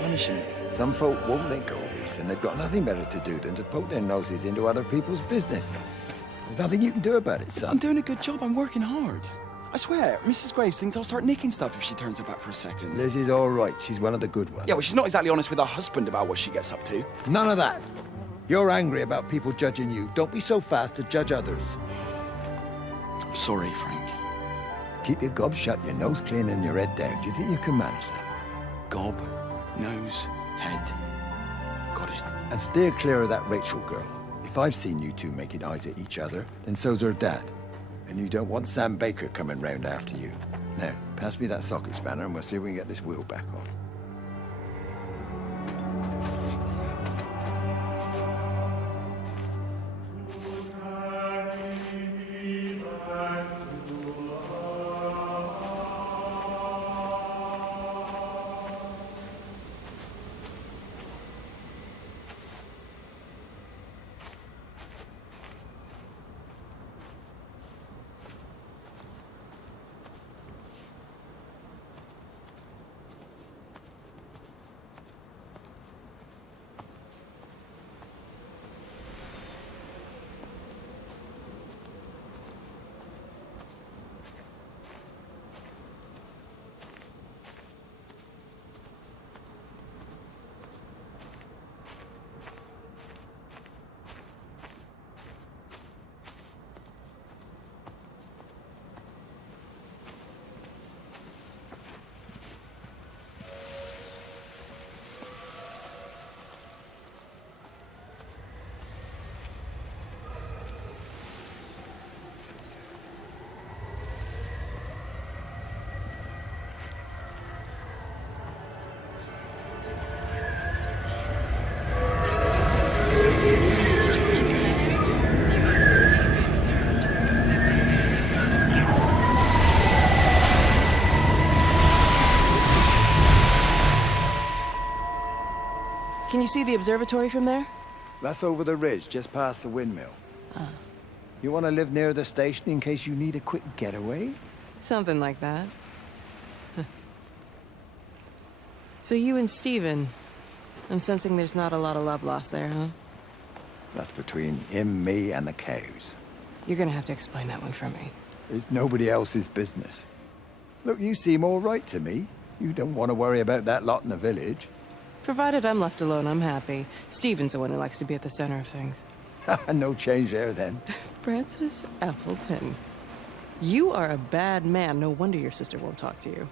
punishing me. Some folk won't let go of this, and they've got nothing better to do than to poke their noses into other people's business. There's nothing you can do about it, son. I'm doing a good job. I'm working hard. I swear, Mrs. Graves thinks I'll start nicking stuff if she turns her back for a second. Liz is all right. She's one of the good ones. Yeah, well, she's not exactly honest with her husband about what she gets up to. None of that. You're angry about people judging you. Don't be so fast to judge others. I'm sorry, Frank. Keep your gob shut, your nose clean, and your head down. Do you think you can manage that? Gob, nose, head. Got it. And steer clear of that Rachel girl. If I've seen you two making eyes at each other, then so's her dad. And you don't want Sam Baker coming round after you. Now, pass me that socket spanner and we'll see if we can get this wheel back on. Can you see the observatory from there? That's over the ridge, just past the windmill. You want to live near the station in case you need a quick getaway? Something like that. So you and Steven, I'm sensing there's not a lot of love lost there, huh? That's between him, me, and the cows. You're gonna have to explain that one for me. It's nobody else's business. Look, you seem all right to me. You don't want to worry about that lot in the village. Provided I'm left alone, I'm happy. Steven's the one who likes to be at the center of things. No change there, then. Francis Appleton. You are a bad man. No wonder your sister won't talk to you.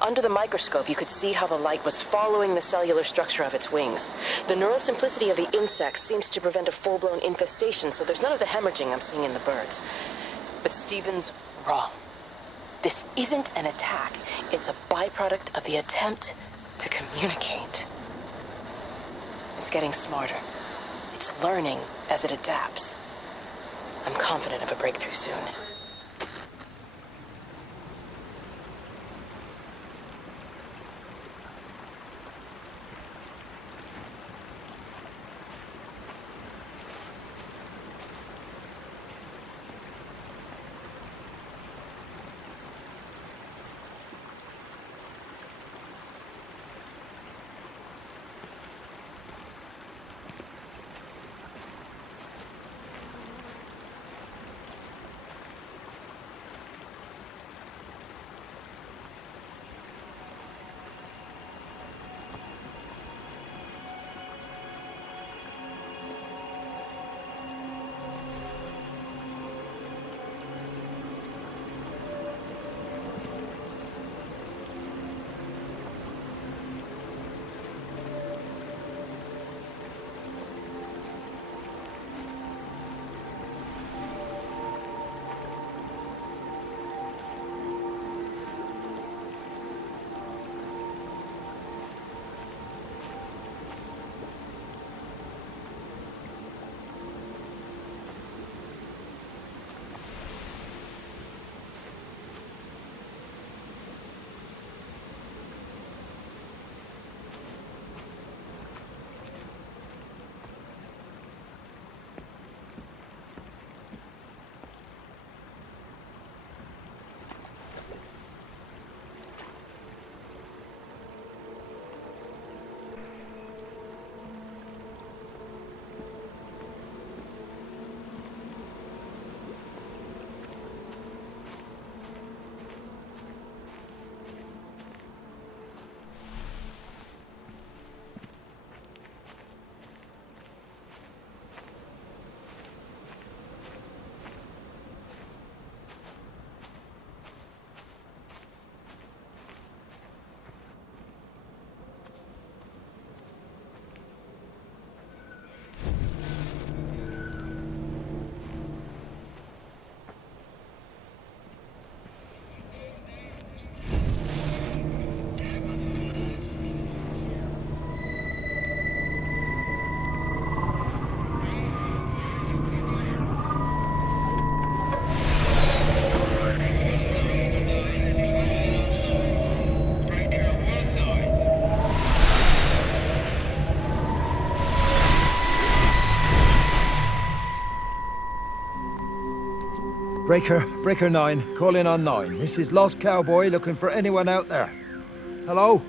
Under the microscope, you could see how the light was following the cellular structure of its wings. The neural simplicity of the insects seems to prevent a full-blown infestation, so there's none of the hemorrhaging I'm seeing in the birds. But Steven's wrong. This isn't an attack. It's a byproduct of the attempt to communicate. It's getting smarter. It's learning as it adapts. confident of a breakthrough soon. Breaker 9, call in on 9. This is Lost Cowboy looking for anyone out there. Hello?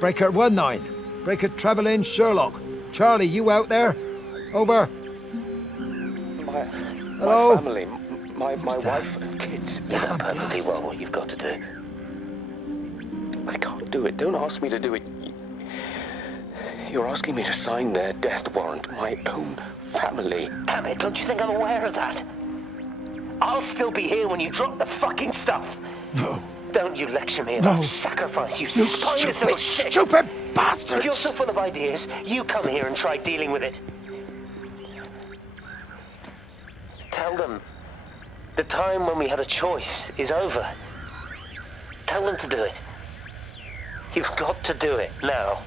Breaker 19. Breaker Travelin' Sherlock. Charlie, you out there? Over. Hello? My family, my wife and kids. You know perfectly well what you've got to do. I can't do it. Don't ask me to do it. You're asking me to sign their death warrant. My own family. Damn it, don't you think I'm aware of that? I'll still be here when you drop the fucking stuff. No. Don't you lecture me No. about sacrifice, you You spineless little shit. stupid bastards! If you're so full of ideas, you come here and try dealing with it. Tell them the time when we had a choice is over. Tell them to do it. You've got to do it now.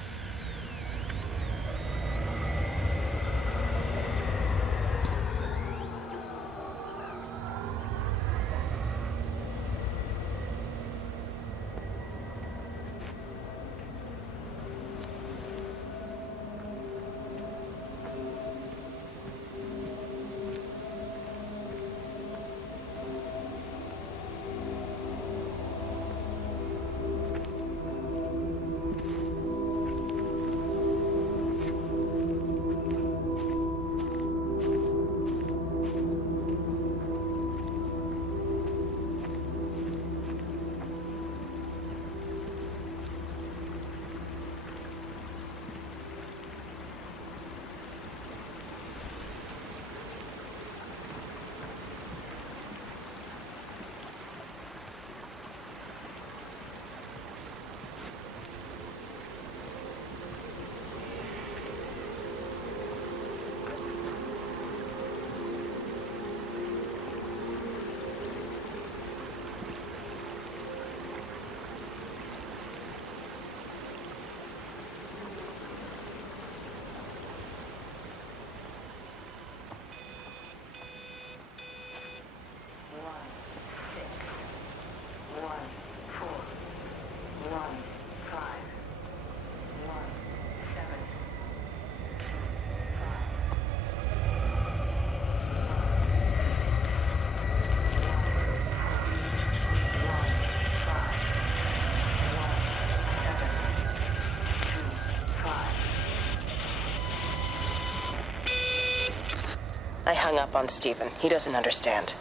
hung up on Stephen. He doesn't understand.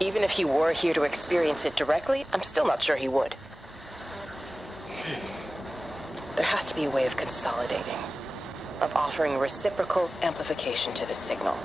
Even if he were here to experience it directly, I'm still not sure he would. There has to be a way of consolidating, of offering reciprocal amplification to this signal.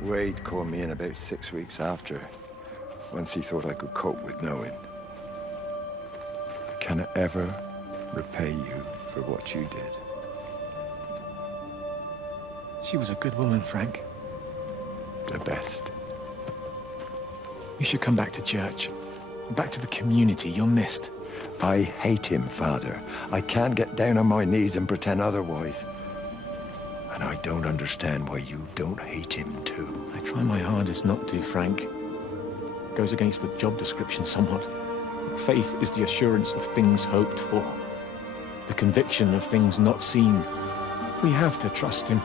Wade called me in about 6 weeks after, once he thought I could cope with knowing. I cannot ever repay you for what you did. She was a good woman, Frank. The best. You should come back to church. Back to the community. You're missed. I hate him, Father. I can't get down on my knees and pretend otherwise. And I don't understand why you don't hate him too. I try my hardest not to, Frank. Goes against the job description somewhat. Faith is the assurance of things hoped for. The conviction of things not seen. We have to trust him,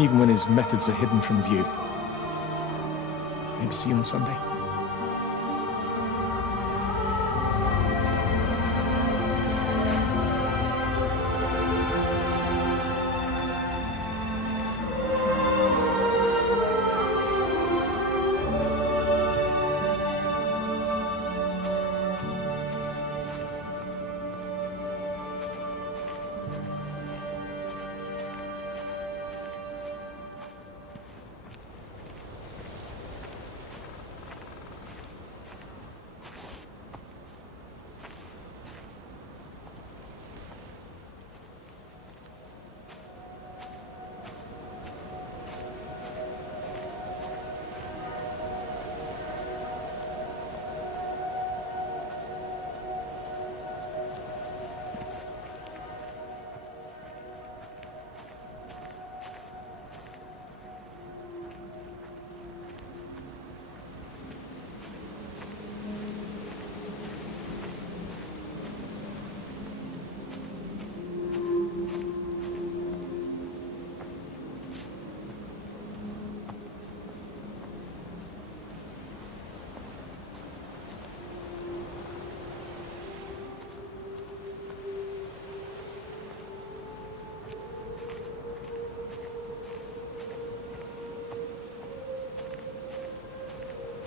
even when his methods are hidden from view. Maybe see you on Sunday.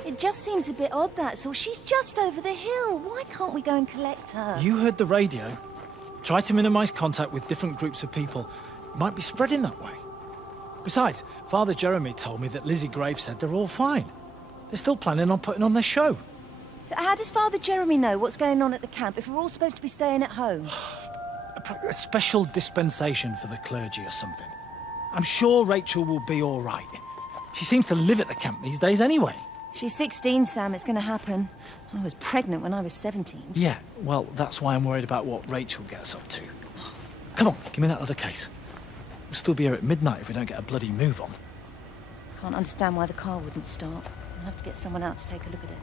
It just seems a bit odd, that's all. She's just over the hill. Why can't we go and collect her? You heard the radio. Try to minimize contact with different groups of people. It might be spreading that way. Besides, Father Jeremy told me that Lizzie Graves said they're all fine. They're still planning on putting on their show. So how does Father Jeremy know what's going on at the camp if we're all supposed to be staying at home? A special dispensation for the clergy or something. I'm sure Rachel will be all right. She seems to live at the camp these days anyway. She's 16, Sam. It's going to happen. I was pregnant when I was 17. Yeah, well, that's why I'm worried about what Rachel gets up to. Come on, give me that other case. We'll still be here at midnight if we don't get a bloody move on. Can't understand why the car wouldn't start. I'll have to get someone out to take a look at it.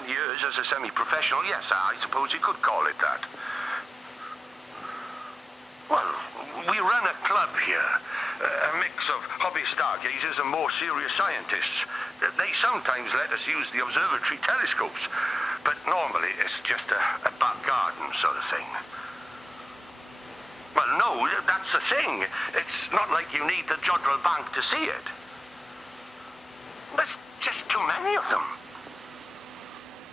20 years as a semi-professional, yes, I suppose you could call it that. Well, we run a club here. A mix of hobby stargazers and more serious scientists. They sometimes let us use the observatory telescopes, but normally it's just a back garden sort of thing. Well, no, that's the thing. It's not like you need the Jodrell Bank to see it. There's just too many of them.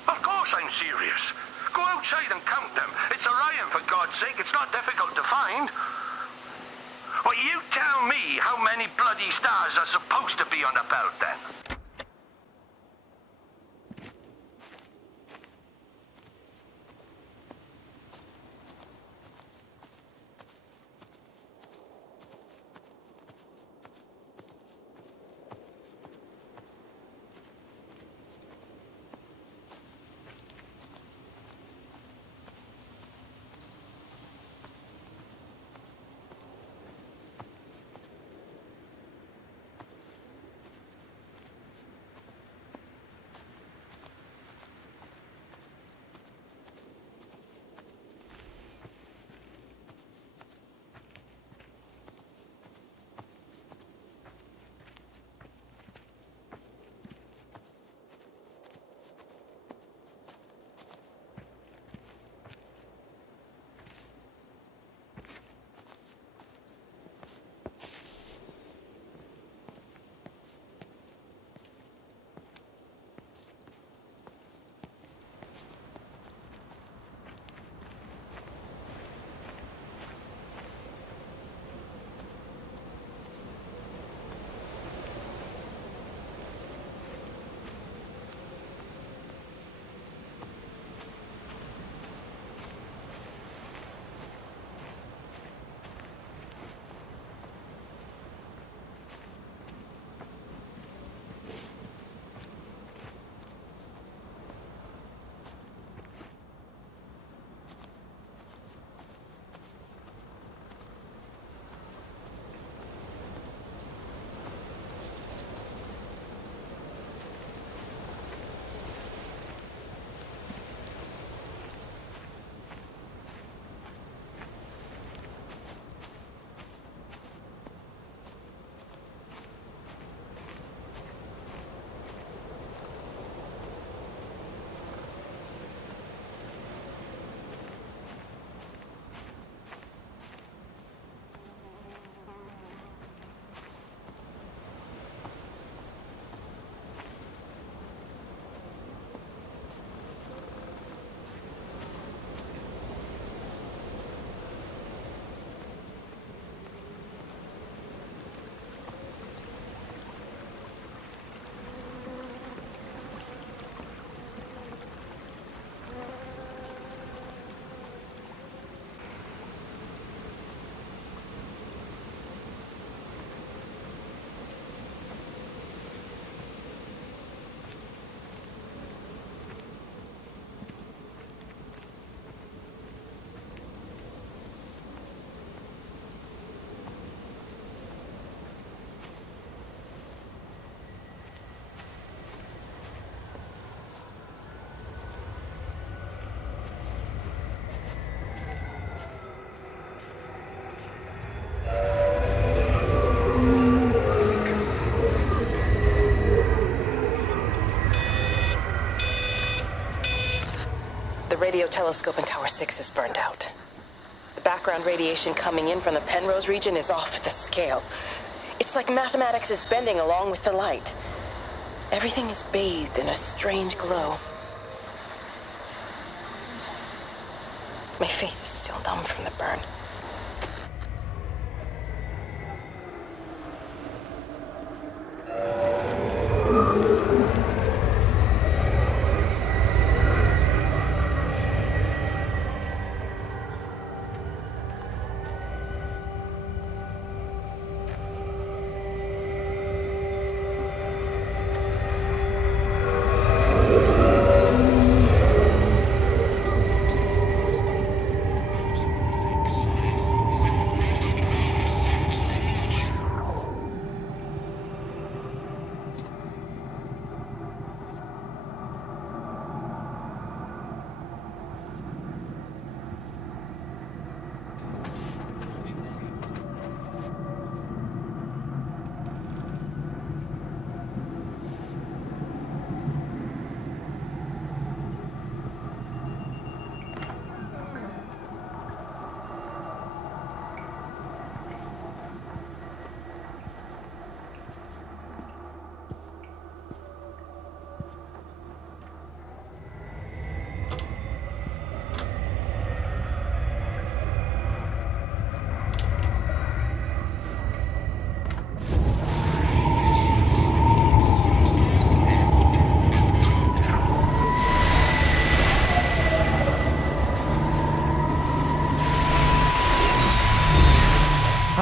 Of course I'm serious. Go outside and count them. It's Orion, for God's sake. It's not difficult to find. Well, you tell me how many bloody stars are supposed to be on the belt, then. The radio telescope in Tower 6 is burned out. The background radiation coming in from the Penrose region is off the scale. It's like mathematics is bending along with the light. Everything is bathed in a strange glow. My face is still numb from the burn.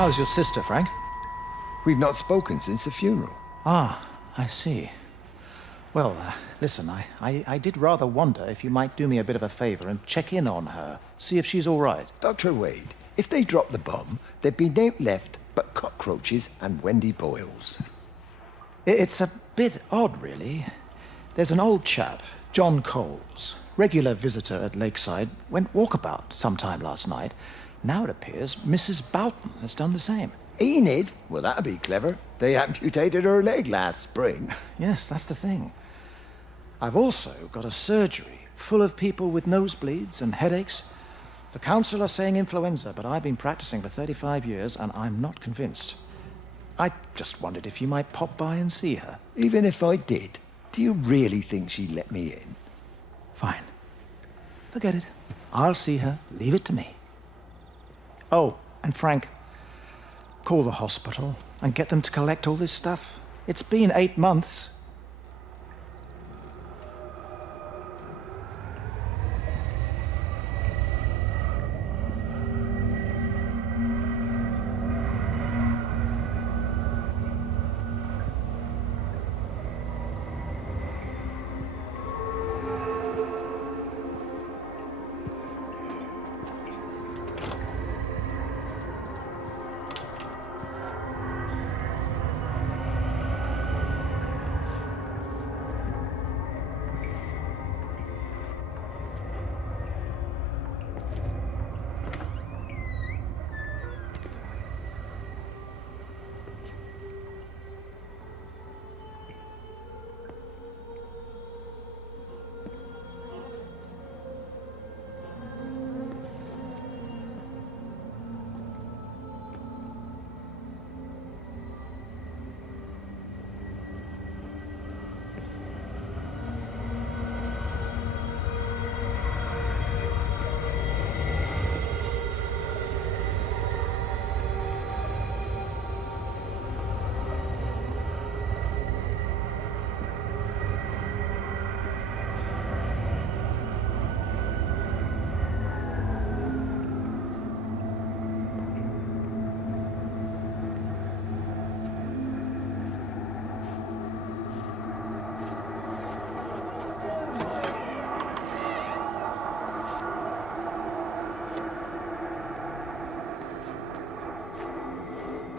How's your sister, Frank? We've not spoken since the funeral. Ah, I see. Well, listen, I did rather wonder if you might do me a bit of a favor and check in on her, see if she's all right. Dr. Wade, if they dropped the bomb, there'd be no left but cockroaches and Wendy Boyles. It's a bit odd, really. There's an old chap, John Coles, regular visitor at Lakeside, went walkabout sometime last night. Now it appears Mrs. Boughton has done the same. Enid? Well, that'd be clever. They amputated her leg last spring. Yes, that's the thing. I've also got a surgery full of people with nosebleeds and headaches. The council are saying influenza, but I've been practicing for 35 years and I'm not convinced. I just wondered if you might pop by and see her. Even if I did, do you really think she'd let me in? Fine. Forget it. I'll see her. Leave it to me. Oh, and Frank, call the hospital and get them to collect all this stuff. It's been 8 months.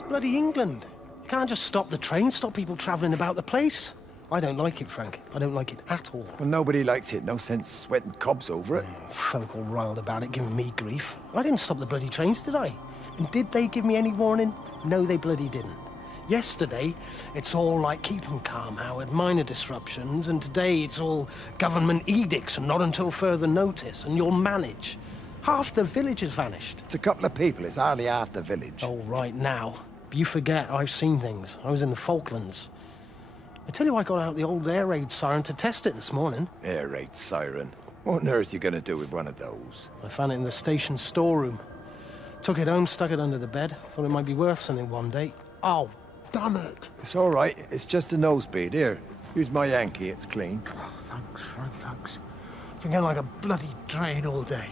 Bloody England. You can't just stop the train, stop people travelling about the place. I don't like it, Frank. I don't like it at all. Well, nobody likes it. No sense sweating cobs over it. Folk all riled about it, giving me grief. I didn't stop the bloody trains, did I? And did they give me any warning? No, they bloody didn't. Yesterday, it's all like, keep 'em calm, Howard, minor disruptions, and today it's all government edicts and not until further notice, and you'll manage. Half the village has vanished. It's a couple of people. It's hardly half the village. Oh, right now. But you forget, I've seen things. I was in the Falklands. I tell you, I got out the old air raid siren to test it this morning. Air raid siren? What on earth are you going to do with one of those? I found it in the station storeroom. Took it home, stuck it under the bed. Thought it might be worth something one day. Oh, damn it. It's all right. It's just a nosebleed. Here, use my Yankee. It's clean. Oh, thanks, Frank, thanks. Been getting like a bloody train all day.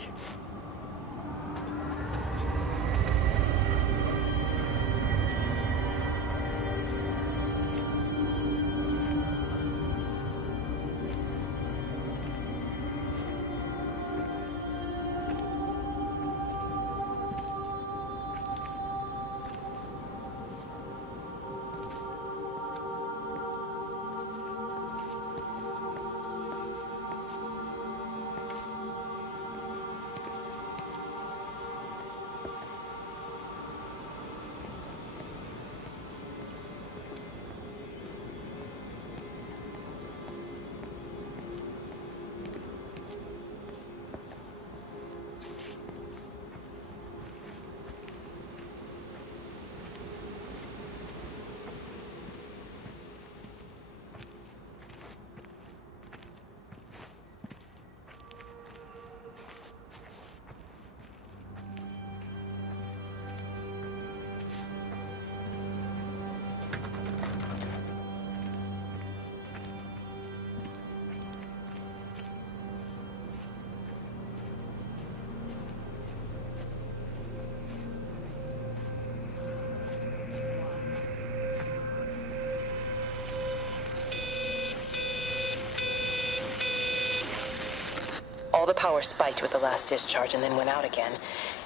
All the power spiked with the last discharge and then went out again,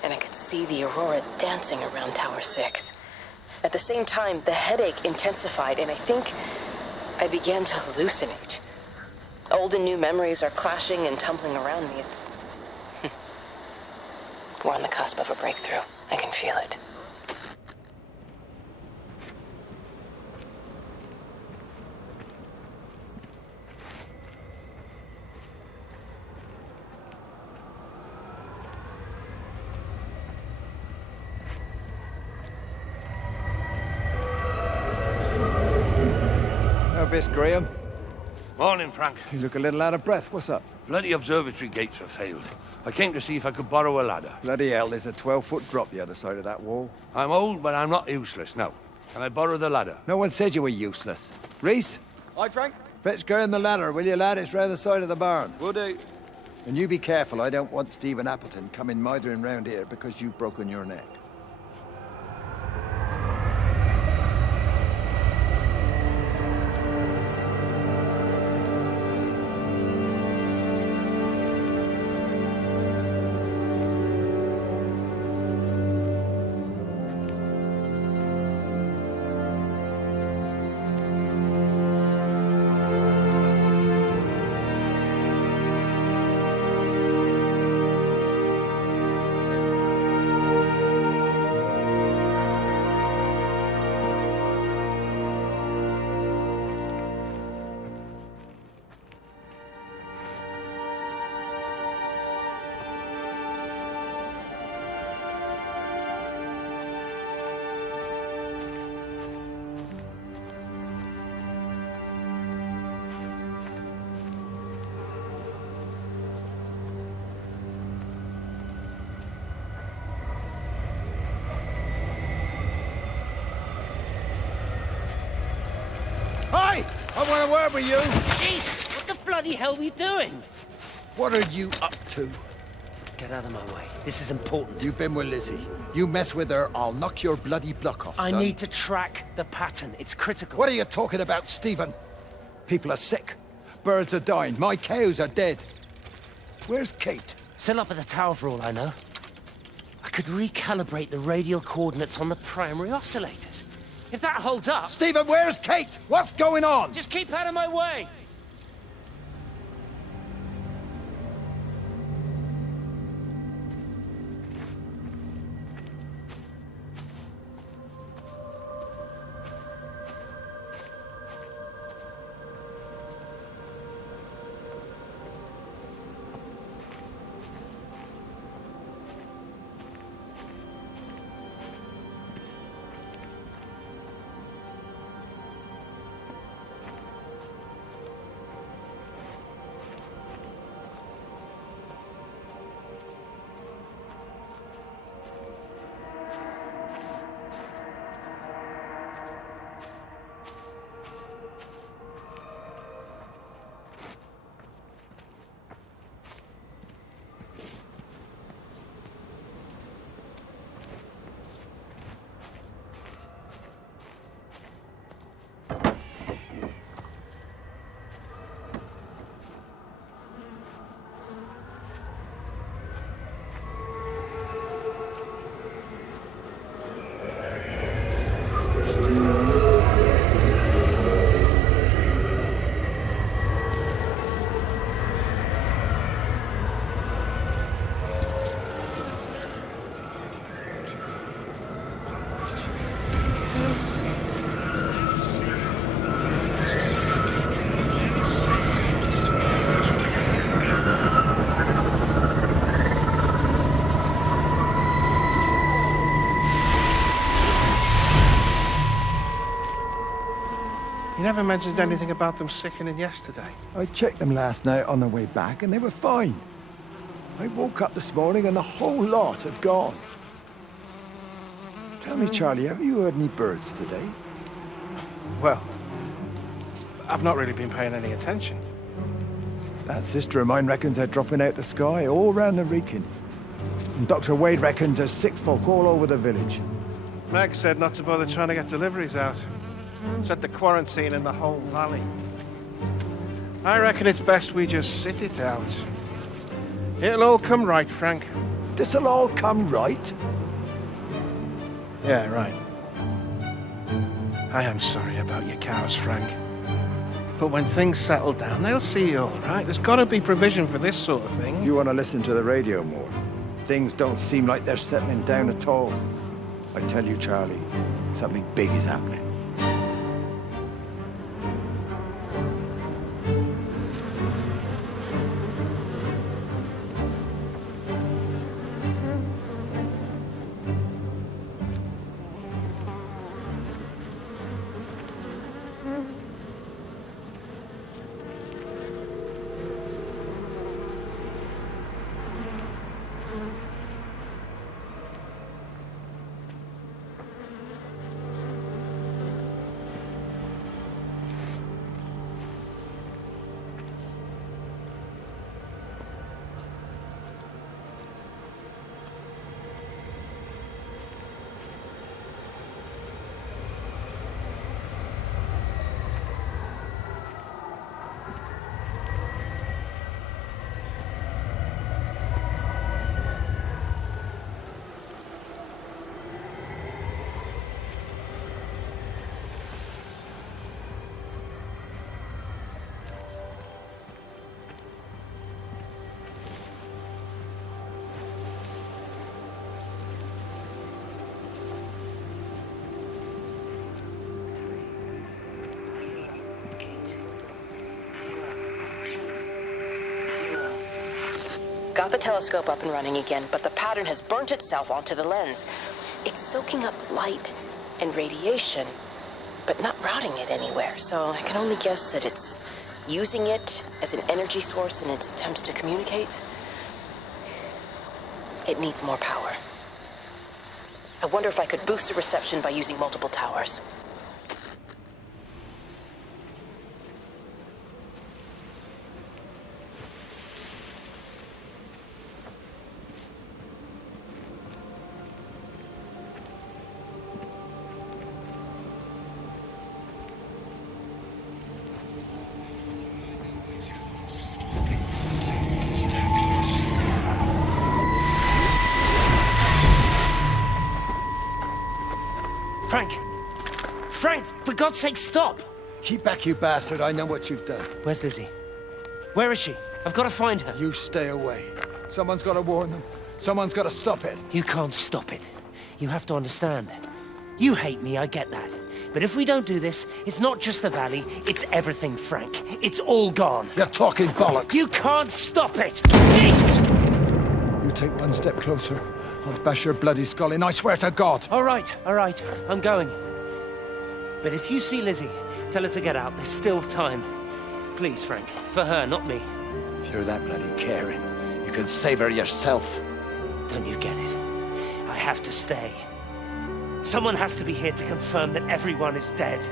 and I could see the aurora dancing around Tower 6. At the same time, the headache intensified, and I think I began to hallucinate. Old and new memories are clashing and tumbling around me. We're on the cusp of a breakthrough. I can feel it. Miss Graham. Morning, Frank. You look a little out of breath. What's up? Bloody observatory gates have failed. I came to see if I could borrow a ladder. Bloody hell, there's a 12-foot drop the other side of that wall. I'm old, but I'm not useless, no. Can I borrow the ladder? No one said you were useless. Reese? Hi, Frank. Fetch Graham the ladder, will you, lad? It's round the side of the barn. Will do. And you be careful. I don't want Stephen Appleton coming mithering round here because you've broken your neck. Hi! I want a word with you! Jeez, what the bloody hell are we doing? What are you up to? Get out of my way. This is important. You've been with Lizzie. You mess with her, I'll knock your bloody block off, I son. need to track the pattern. It's critical. What are you talking about, Stephen? People are sick. Birds are dying. My cows are dead. Where's Kate? Still up at the tower for all I know. I could recalibrate the radial coordinates on the primary oscillators. If that holds up... Stephen, where's Kate? What's going on? Just keep out of my way! You never mentioned anything about them sickening yesterday. I checked them last night on the way back and they were fine. I woke up this morning and the whole lot had gone. Tell me, Charlie, have you heard any birds today? Well, I've not really been paying any attention. That sister of mine reckons they're dropping out the sky all round the Wrekin. And Dr. Wade reckons there's sick folk all over the village. Meg said not to bother trying to get deliveries out. Set the quarantine in the whole valley. I reckon it's best we just sit it out. It'll all come right, Frank. This'll all come right. Yeah, right. I am sorry about your cows, Frank. But when things settle down, they'll see you all right. There's got to be provision for this sort of thing. You want to listen to the radio more. Things don't seem like they're settling down at all. I tell you, Charlie, something big is happening. Got the telescope up and running again, but the pattern has burnt itself onto the lens. It's soaking up light and radiation, but not routing it anywhere, so I can only guess that it's using it as an energy source in its attempts to communicate. It needs more power. I wonder if I could boost the reception by using multiple towers. Frank! Frank, for God's sake, stop! Keep back, you bastard. I know what you've done. Where's Lizzie? Where is she? I've got to find her. You stay away. Someone's got to warn them. Someone's got to stop it. You can't stop it. You have to understand. You hate me, I get that. But if we don't do this, it's not just the valley, it's everything, Frank. It's all gone. You're talking bollocks. You can't stop it! Jesus! You take one step closer, I'll bash your bloody skull in, I swear to God. All right, I'm going. But if you see Lizzie, tell her to get out. There's still time. Please, Frank. For her, not me. If you're that bloody caring, you can save her yourself. Don't you get it? I have to stay. Someone has to be here to confirm that everyone is dead.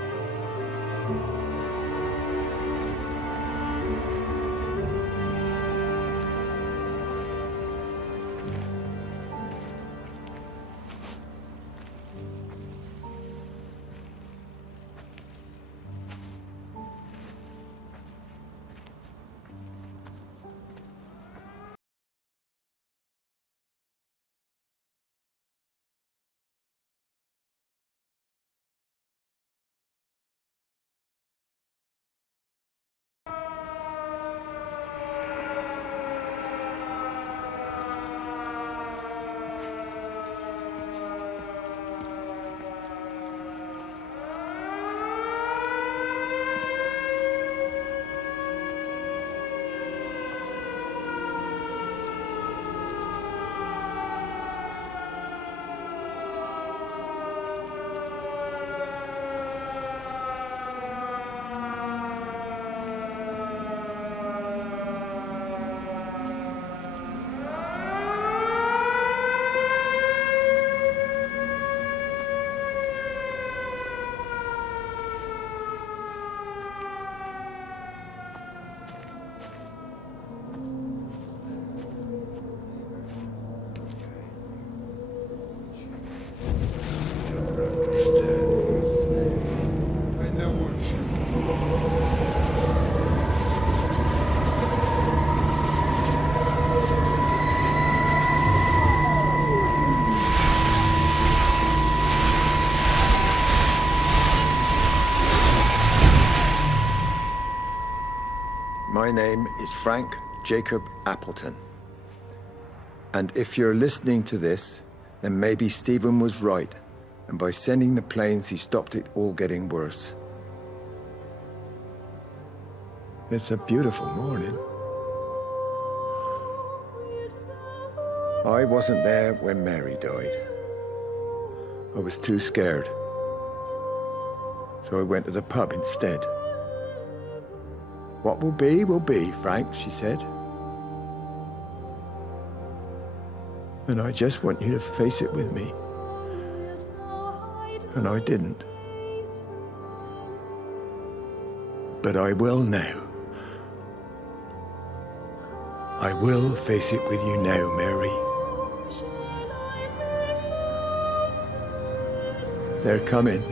My name is Frank Jacob Appleton. And if you're listening to this, then maybe Stephen was right. And by sending the planes, he stopped it all getting worse. It's a beautiful morning. I wasn't there when Mary died. I was too scared. So I went to the pub instead. What will be, Frank, she said. And I just want you to face it with me. And I didn't. But I will now. I will face it with you now, Mary. They're coming.